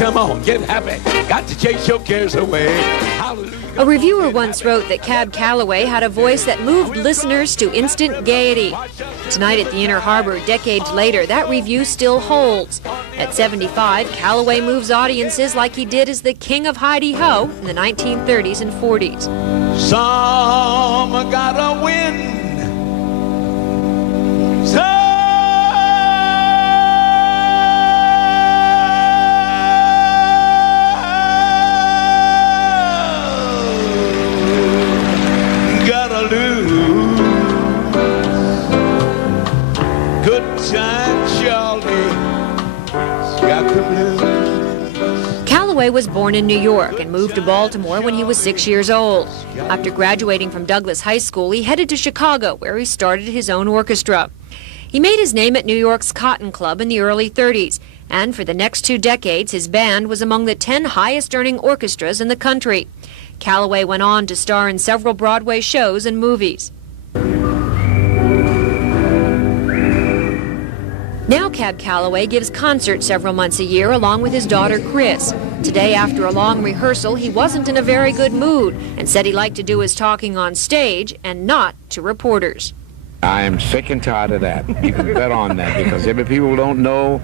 Come on, get happy. Got to chase your cares away. Hallelujah. A reviewer once wrote that Cab Calloway had a voice that moved listeners to instant gaiety. Tonight at the Inner Harbor, decades later, that review still holds. At 75, Calloway moves audiences like he did as the king of Heidi-Ho in the 1930s and 40s. Some gotta win. Some gotta lose. Good time, Charlie. Got the blues. Calloway was born in New York and moved to Baltimore when he was 6 years old. After graduating from Douglas High School, he headed to Chicago, where he started his own orchestra. He made his name at New York's Cotton Club in the early 30s, and for the next 2 decades, his band was among the 10 highest-earning orchestras in the country. Calloway went on to star in several Broadway shows and movies. Now Cab Calloway gives concerts several months a year along with his daughter Chris. Today, after a long rehearsal, he wasn't in a very good mood and said he liked to do his talking on stage and not to reporters. I am sick and tired of that. You can bet on that, because every people don't know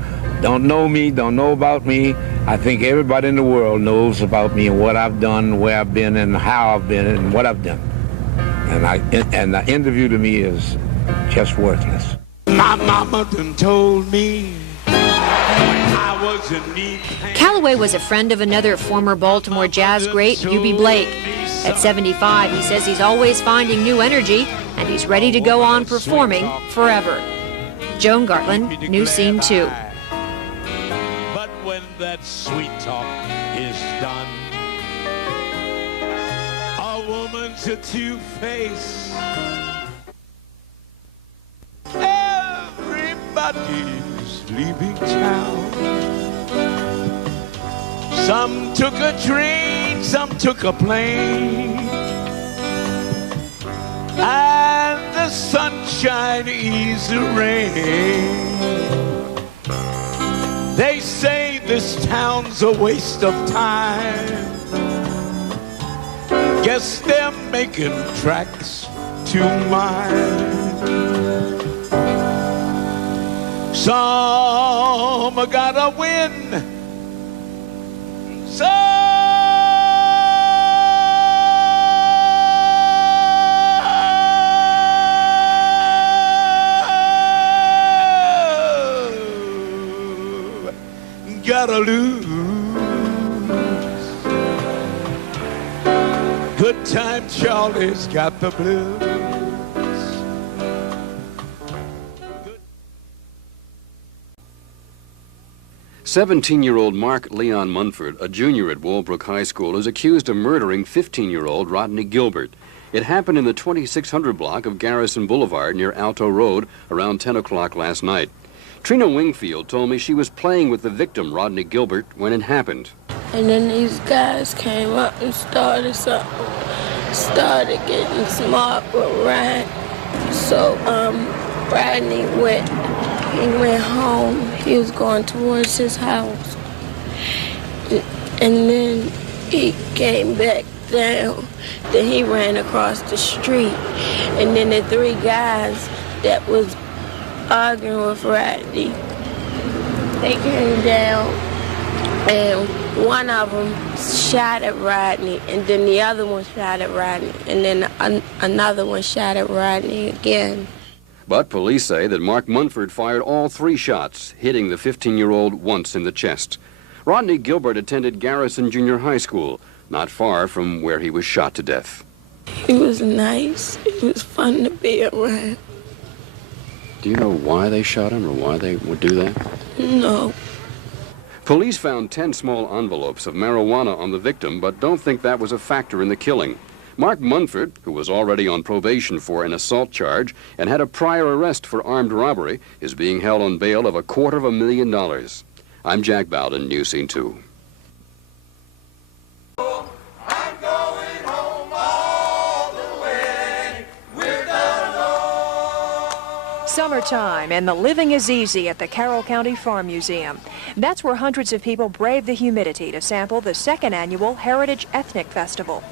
me, don't know about me. I think everybody in the world knows about me and what I've done, where I've been, and how I've been, and what I've done. And the interview to me is just worthless. My mama done told me I was in need. Calloway was a friend of another former Baltimore jazz great, U.B. Blake. At 75, he says he's always finding new energy and he's ready to go on performing forever. Joan Gartland, New Scene 2. But when that sweet talk is done, a woman's a two-face. Everybody's leaving town. Some took a train, some took a plane, and the sunshine eased the rain. They say this town's a waste of time. Guess they're making tracks to mine. Some gotta win. Some gotta lose. Good time Charlie's got the blues. 17-year-old Mark Leon Munford, a junior at Walbrook High School, is accused of murdering 15-year-old Rodney Gilbert. It happened in the 2600 block of Garrison Boulevard near Alto Road around 10 o'clock last night. Trina Wingfield told me she was playing with the victim, Rodney Gilbert, when it happened. And then these guys came up and started getting smart with Ryan. So Rodney went home. He was going towards his house. And then he came back down. Then he ran across the street. And then the 3 guys that was arguing with Rodney, they came down, and one of them shot at Rodney, and then the other one shot at Rodney, and then another one shot at Rodney again. But police say that Mark Munford fired all 3 shots, hitting the 15-year-old once in the chest. Rodney Gilbert attended Garrison Junior High School, not far from where he was shot to death. He was nice. It was fun to be around. Do you know why they shot him or why they would do that? No. Police found 10 small envelopes of marijuana on the victim, but don't think that was a factor in the killing. Mark Munford, who was already on probation for an assault charge and had a prior arrest for armed robbery, is being held on bail of $250,000. I'm Jack Bowden, News Scene 2. Summertime and the living is easy at the Carroll County Farm Museum. That's where hundreds of people braved the humidity to sample the second annual Heritage Ethnic Festival.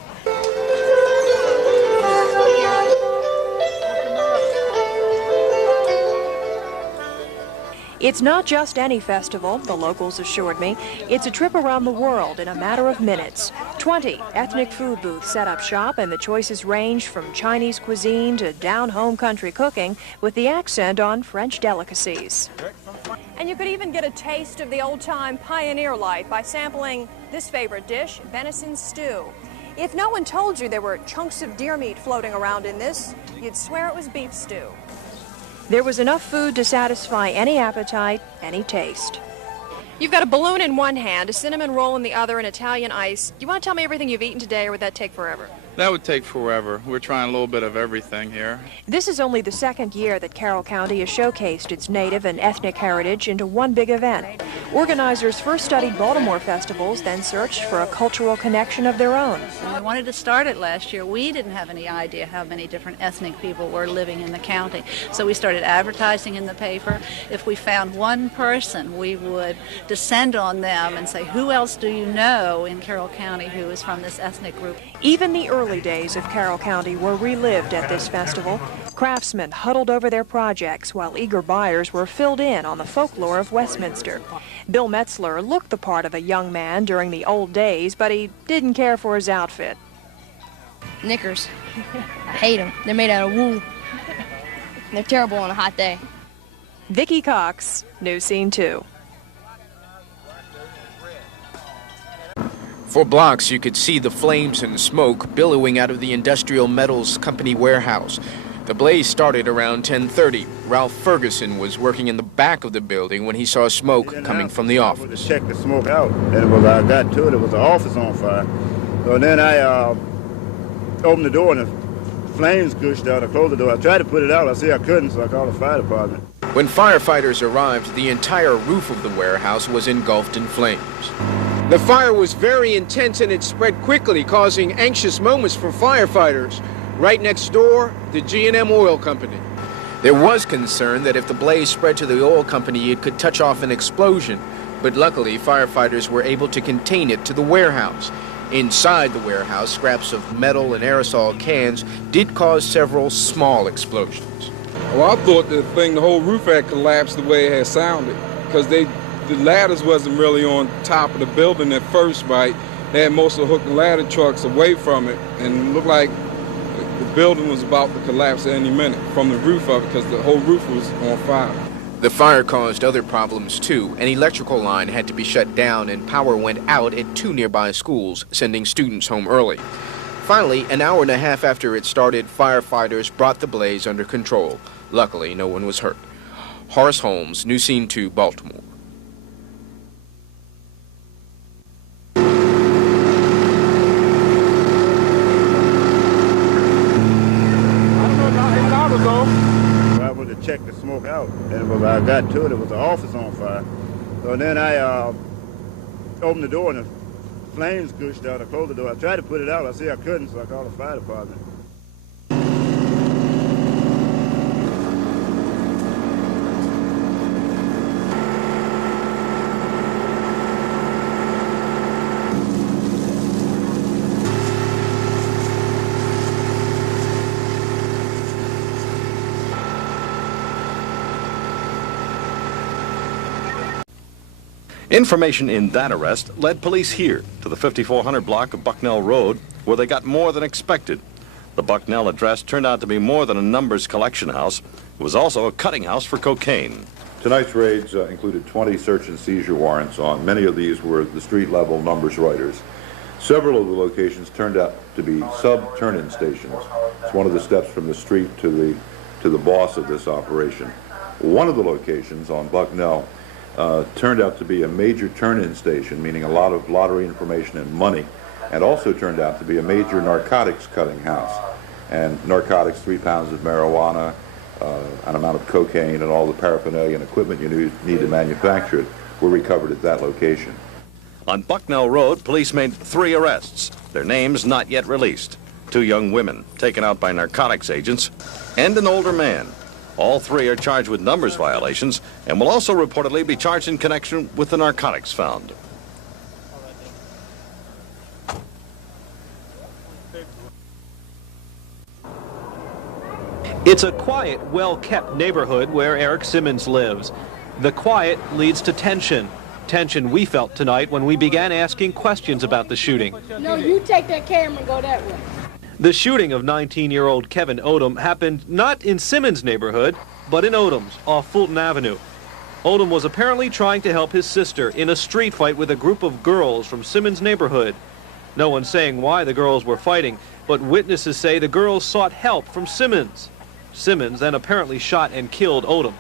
It's not just any festival, the locals assured me. It's a trip around the world in a matter of minutes. 20 ethnic food booths set up shop, and the choices range from Chinese cuisine to down-home country cooking with the accent on French delicacies. And you could even get a taste of the old-time pioneer life by sampling this favorite dish, venison stew. If no one told you there were chunks of deer meat floating around in this, you'd swear it was beef stew. There was enough food to satisfy any appetite, any taste. You've got a balloon in one hand, a cinnamon roll in the other, and Italian ice. You want to tell me everything you've eaten today, or would that take forever? That would take forever. We're trying a little bit of everything here. This is only the second year that Carroll County has showcased its native and ethnic heritage into one big event. Organizers first studied Baltimore festivals, then searched for a cultural connection of their own. When we wanted to start it last year, we didn't have any idea how many different ethnic people were living in the county. So we started advertising in the paper. If we found one person, we would descend on them and say, who else do you know in Carroll County who is from this ethnic group? Even the early days of Carroll County were relived at this festival. Craftsmen huddled over their projects while eager buyers were filled in on the folklore of Westminster. Bill Metzler looked the part of a young man during the old days, but he didn't care for his outfit. Knickers. I hate them. They're made out of wool. They're terrible on a hot day. Vicki Cox, News Scene 2. For blocks, you could see the flames and smoke billowing out of the Industrial Metals Company warehouse. The blaze started around 10:30. Ralph Ferguson was working in the back of the building when he saw smoke coming from the office. To check the smoke out, and I got to it, it was the office on fire. So then I opened the door and the flames gushed out. I closed the door. I tried to put it out. I see I couldn't, so I called the fire department. When firefighters arrived, the entire roof of the warehouse was engulfed in flames. The fire was very intense and it spread quickly, causing anxious moments for firefighters. Right next door, the G&M Oil Company. There was concern that if the blaze spread to the oil company, it could touch off an explosion. But luckily, firefighters were able to contain it to the warehouse. Inside the warehouse, scraps of metal and aerosol cans did cause several small explosions. Well, I thought the whole roof had collapsed the way it had sounded, because the ladders wasn't really on top of the building at first, right? They had most of the hook and ladder trucks away from it, and it looked like the building was about to collapse at any minute from the roof of it, because the whole roof was on fire. The fire caused other problems too. An electrical line had to be shut down and power went out at 2 nearby schools, sending students home early. Finally, an hour and a half after it started, firefighters brought the blaze under control. Luckily, no one was hurt. Horace Holmes, News Scene 2, Baltimore. Check the smoke out, and I got to it, it was the office on fire. So then I opened the door and the flames gushed out. I closed the door. I tried to put it out. I see I couldn't, so I called the fire department. Information in that arrest led police here to the 5400 block of Bucknell Road, where they got more than expected. The Bucknell address turned out to be more than a numbers collection house. It was also a cutting house for cocaine. Tonight's raids included 20 search and seizure warrants on. Many of these were the street-level numbers writers. Several of the locations turned out to be sub-turn-in stations. It's one of the steps from the street to the boss of this operation. One of the locations on Bucknell turned out to be a major turn-in station, meaning a lot of lottery information and money, and also turned out to be a major narcotics cutting house. And narcotics, 3 pounds of marijuana, an amount of cocaine, and all the paraphernalia and equipment you need to manufacture it were recovered at that location. On Bucknell Road, police made 3 arrests, their names not yet released. 2 young women taken out by narcotics agents, and an older man. All three are charged with numbers violations and will also reportedly be charged in connection with the narcotics found. It's a quiet, well-kept neighborhood where Eric Simmons lives. The quiet leads to tension. Tension we felt tonight when we began asking questions about the shooting. No, you take that camera and go that way. The shooting of 19-year-old Kevin Odom happened not in Simmons' neighborhood, but in Odom's, off Fulton Avenue. Odom was apparently trying to help his sister in a street fight with a group of girls from Simmons' neighborhood. No one's saying why the girls were fighting, but witnesses say the girls sought help from Simmons. Simmons then apparently shot and killed Odom.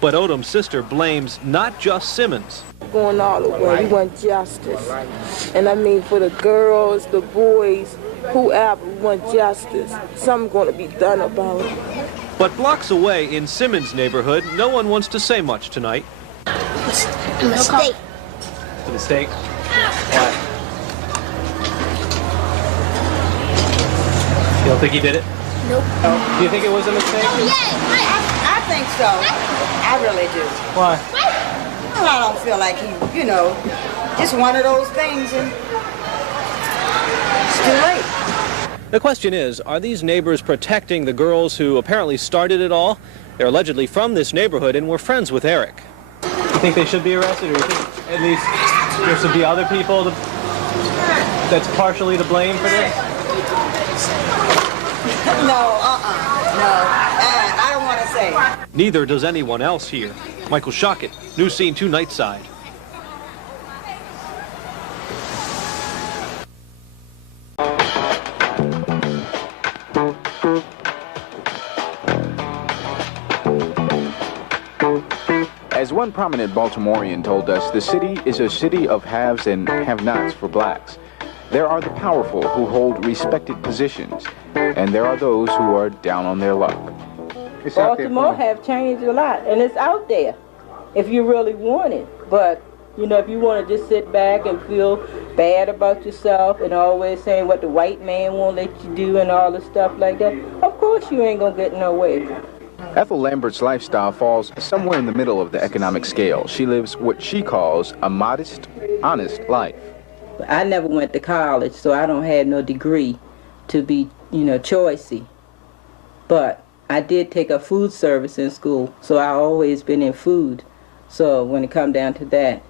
But Odom's sister blames not just Simmons. Going all the way, we want justice. And I mean for the girls, the boys, whoever, we want justice. Something's going to be done about it. But blocks away in Simmons' neighborhood, no one wants to say much tonight. A mistake. A mistake? Why? You don't think he did it? Nope. Do you think it was a mistake? Oh, yeah. I think so. I really do. Why? Well, I don't feel like he, you know, just one of those things and it's too late. The question is, are these neighbors protecting the girls who apparently started it all? They're allegedly from this neighborhood and were friends with Eric. You think they should be arrested, or you think at least there should be other people that's partially to blame for this? No, I don't want to say. Neither does anyone else here. Michael Shockett, News Scene 2 Nightside. As one prominent Baltimorean told us, the city is a city of haves and have-nots for blacks. There are the powerful who hold respected positions, and there are those who are down on their luck. Baltimore have changed a lot, and it's out there if you really want it. But, you know, if you want to just sit back and feel bad about yourself and always saying what the white man won't let you do and all the stuff like that, of course you ain't going to get nowhere. Ethel Lambert's lifestyle falls somewhere in the middle of the economic scale. She lives what she calls a modest, honest life. I never went to college, so I don't have no degree to be, you know, choicey. But I did take a food service in school, so I always been in food. So when it come down to that,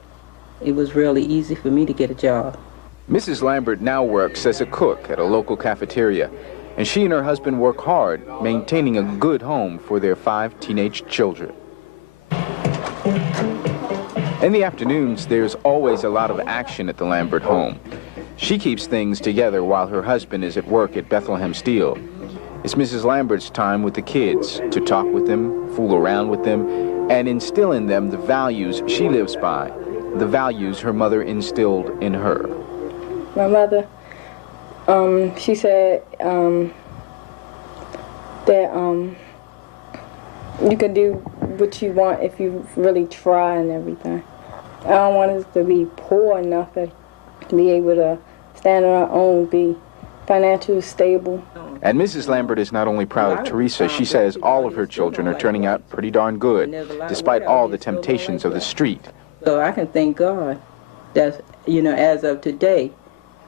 it was really easy for me to get a job. Mrs. Lambert now works as a cook at a local cafeteria, and she and her husband work hard, maintaining a good home for their 5 teenage children. In the afternoons, there's always a lot of action at the Lambert home. She keeps things together while her husband is at work at Bethlehem Steel. It's Mrs. Lambert's time with the kids, to talk with them, fool around with them, and instill in them the values she lives by, the values her mother instilled in her. My mother, she said that you can do what you want if you really try and everything. I don't want us to be poor enough to be able to stand on our own, be financially stable. And Mrs. Lambert is not only proud of Teresa, she says all of her children are turning out pretty darn good, despite all the temptations of the street. So I can thank God that, you know, as of today,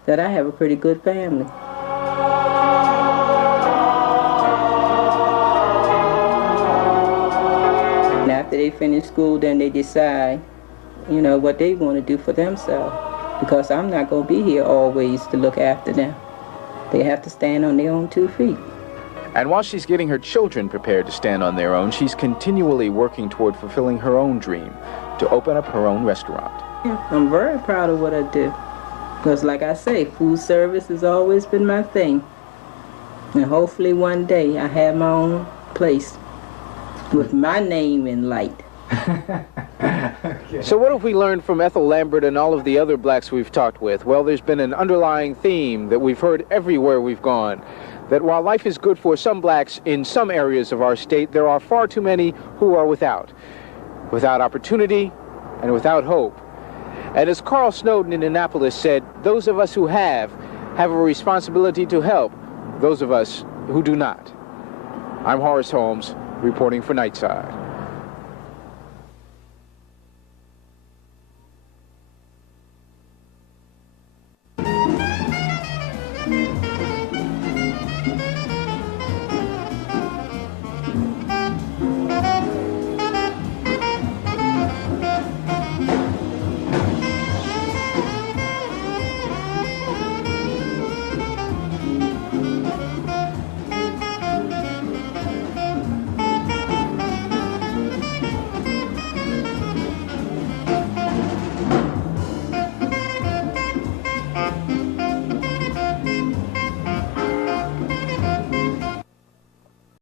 that I have a pretty good family. And after they finish school, then they decide, you know, what they want to do for themselves. Because I'm not going to be here always to look after them. They have to stand on their own 2 feet. And while she's getting her children prepared to stand on their own, she's continually working toward fulfilling her own dream, to open up her own restaurant. Yeah, I'm very proud of what I do. Because like I say, food service has always been my thing. And hopefully one day I have my own place with my name in light. So what have we learned from Ethel Lambert and all of the other blacks we've talked with? Well, there's been an underlying theme that we've heard everywhere we've gone, that while life is good for some blacks in some areas of our state, there are far too many who are without opportunity and without hope. And as Carl Snowden in Annapolis said, those of us who have a responsibility to help those of us who do not. I'm Horace Holmes. reporting for Nightside.